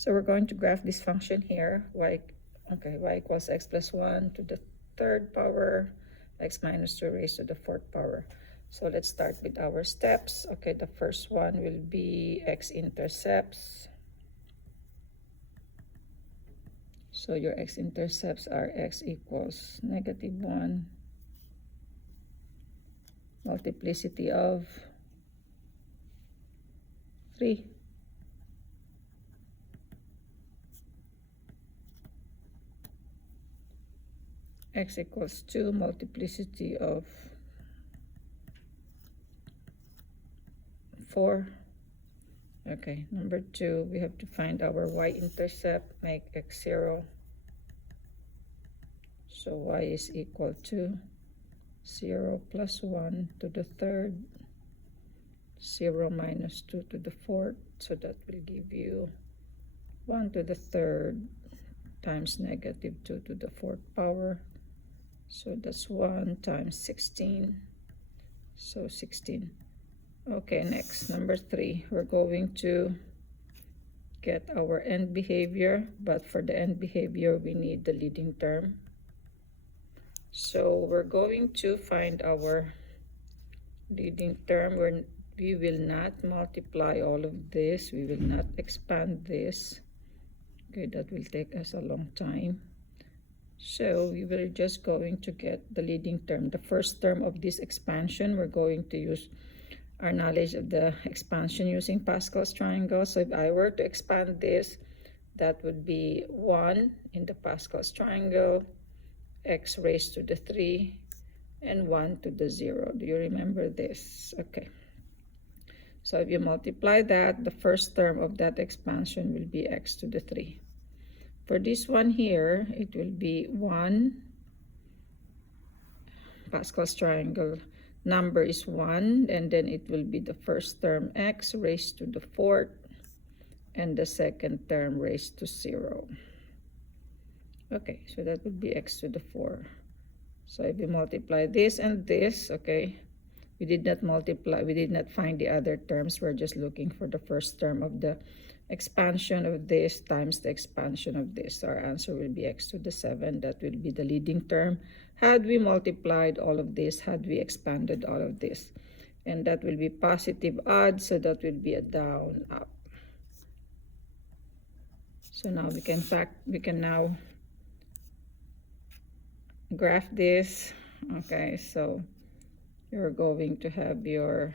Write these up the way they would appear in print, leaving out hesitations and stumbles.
So we're going to graph this function here, y equals x plus 1 to the third power, x minus 2 raised to the fourth power. So let's start with our steps. Okay, the first one will be x-intercepts. So your x-intercepts are x equals -1, multiplicity of 3. X equals 2, multiplicity of 4. Okay, number 2, we have to find our y-intercept, make x 0. So y is equal to 0 plus 1 to the third, 0 minus 2 to the fourth. So that will give you 1 to the third times -2 to the fourth power. So that's 1 times 16. So 16. Okay, next, number 3. We're going to get our end behavior, but for the end behavior, we need the leading term. So we're going to find our leading term. We will not multiply all of this. We will not expand this. Okay, that will take us a long time. So we will just going to get the leading term. The first term of this expansion, we're going to use our knowledge of the expansion using Pascal's triangle. So if I were to expand this, that would be 1 in the Pascal's triangle, x raised to the 3, and 1 to the 0. Do you remember this? Okay. So if you multiply that, the first term of that expansion will be x to the 3. For this one here, it will be 1. Pascal's triangle number is 1, and then it will be the first term x raised to the fourth, and the second term raised to 0. Okay, so that would be x to the 4. So if we multiply this and this, okay, we did not multiply, we did not find the other terms. We're just looking for the first term of the expansion of this times the expansion of this. So our answer will be x to the 7. That will be the leading term. Had we multiplied all of this, had we expanded all of this, and that will be positive odd, so that will be a down up. So now we can now graph this. Okay, so you're going to have your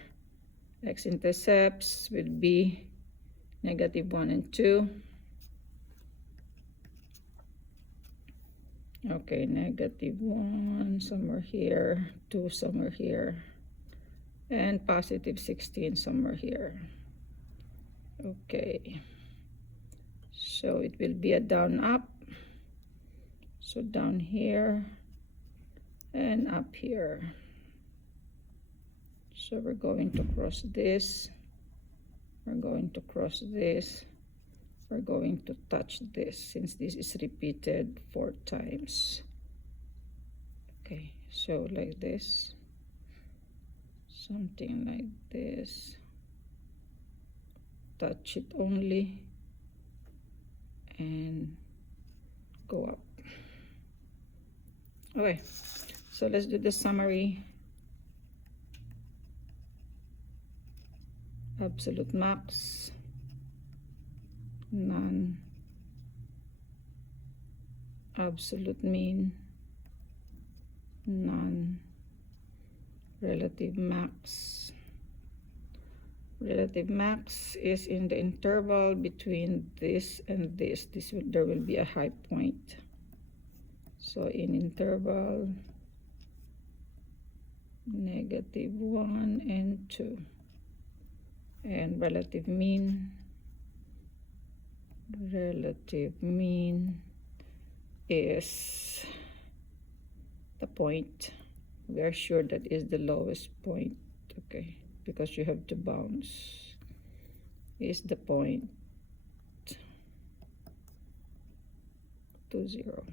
x-intercepts will be -1 and 2. Okay, -1 somewhere here, 2 somewhere here, and positive 16 somewhere here. Okay, so it will be a down up. So down here and up here. So we're going to cross this. We're going to cross this. We're going to touch this since this is repeated 4 times. Okay, so like this. Something like this. Touch it only. And go up. Okay, so let's do the summary. Absolute max, none, absolute mean, none, relative max. Relative max is in the interval between this and this. There will be a high point. So in interval -1 and 2. And relative mean is the point. We are sure that is the lowest point, okay, because you have to bounce. Is the point to 0.